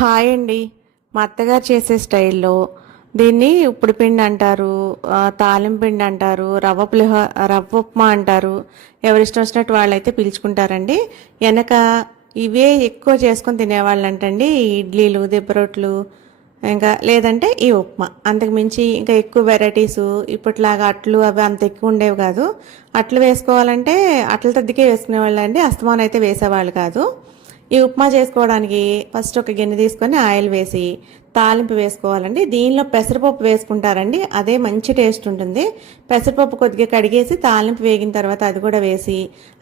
Hi అండి. మా అత్తగారు చేసే స్టైల్లో దీన్ని ఉప్పుడు పిండి అంటారు, తాలింపు పిండి అంటారు, రవ్వ ఉప్మా అంటారు. ఎవరిష్టం వచ్చినట్టు వాళ్ళైతే పిలుచుకుంటారండి. వెనక ఇవే ఎక్కువ చేసుకొని తినేవాళ్ళు అంటండి. ఇడ్లీలు, దిబ్బరొట్లు, ఇంకా లేదంటే ఈ ఉప్మా. అంతకు మించి ఇంకా ఎక్కువ వెరైటీసు ఇప్పట్లాగా అట్లు అవి అంత ఎక్కువ ఉండేవి కాదు. అట్లు వేసుకోవాలంటే అట్ల తద్దికే వేసుకునేవాళ్ళు అండి. అస్తమానం అయితే వేసేవాళ్ళు కాదు. ఈ ఉప్మా చేసుకోవడానికి ఫస్ట్ ఒక గిన్నె తీసుకొని ఆయిల్ వేసి తాలింపు వేసుకోవాలండి. దీనిలో పెసరపప్పు వేసుకుంటారండి, అదే మంచి టేస్ట్ ఉంటుంది. పెసరపప్పు కొద్దిగా కడిగేసి తాలింపు వేగిన తర్వాత అది కూడా వేసి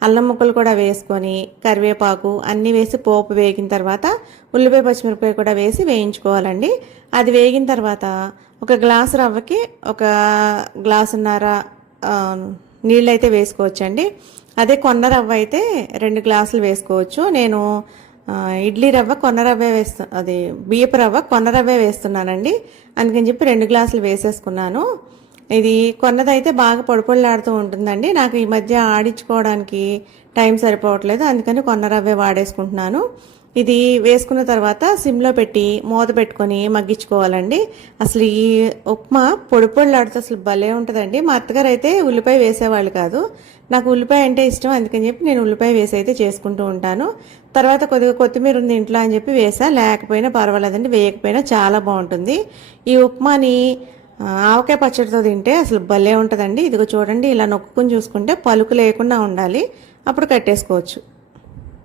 అల్లం ముక్కలు కూడా వేసుకొని కరివేపాకు అన్నీ వేసి పోపు వేగిన తర్వాత ఉల్లిపాయ పచ్చిమిరపకాయ కూడా వేసి వేయించుకోవాలండి. అది వేగిన తర్వాత ఒక గ్లాసు రవ్వకి ఒక గ్లాసున్నర నీళ్ళైతే వేసుకోవచ్చండి. అదే కొన్న రవ్వ అయితే 2 గ్లాసులు వేసుకోవచ్చు. నేను ఇడ్లీ రవ్వ కొన్న రవ్వే అది బియ్యపు రవ్వ కొన్న రవ్వే వేస్తున్నానండి. అందుకని చెప్పి 2 గ్లాసులు వేసేసుకున్నాను. ఇది కొన్నదైతే బాగా పొడిపొడిలాడుతూ ఉంటుందండి. నాకు ఈ మధ్య ఆడించుకోవడానికి టైం సరిపోవట్లేదు, అందుకని కొన్న రవ్వే వాడేసుకుంటున్నాను. ఇది వేసుకున్న తర్వాత సిమ్లో పెట్టి మూత పెట్టుకొని మగ్గించుకోవాలండి. అసలు ఈ ఉప్మా పొడి పొడిలాడితే అసలు భలే ఉంటుందండి. మా అత్తగారు అయితే ఉల్లిపాయ వేసేవాళ్ళు కాదు. నాకు ఉల్లిపాయ అంటే ఇష్టం, అందుకని చెప్పి నేను ఉల్లిపాయ వేసి అయితే చేసుకుంటూ ఉంటాను. తర్వాత కొద్దిగా కొత్తిమీర ఉంది ఇంట్లో అని చెప్పి వేసా, లేకపోయినా పర్వాలేదండి, వేయకపోయినా చాలా బాగుంటుంది. ఈ ఉప్మాని ఆవకాయ పచ్చడితో తింటే అసలు భలే ఉంటుందండి. ఇదిగో చూడండి, ఇలా నొక్కుని చూసుకుంటే పలుకు లేకుండా ఉండాలి, అప్పుడు కట్టేసుకోవచ్చు.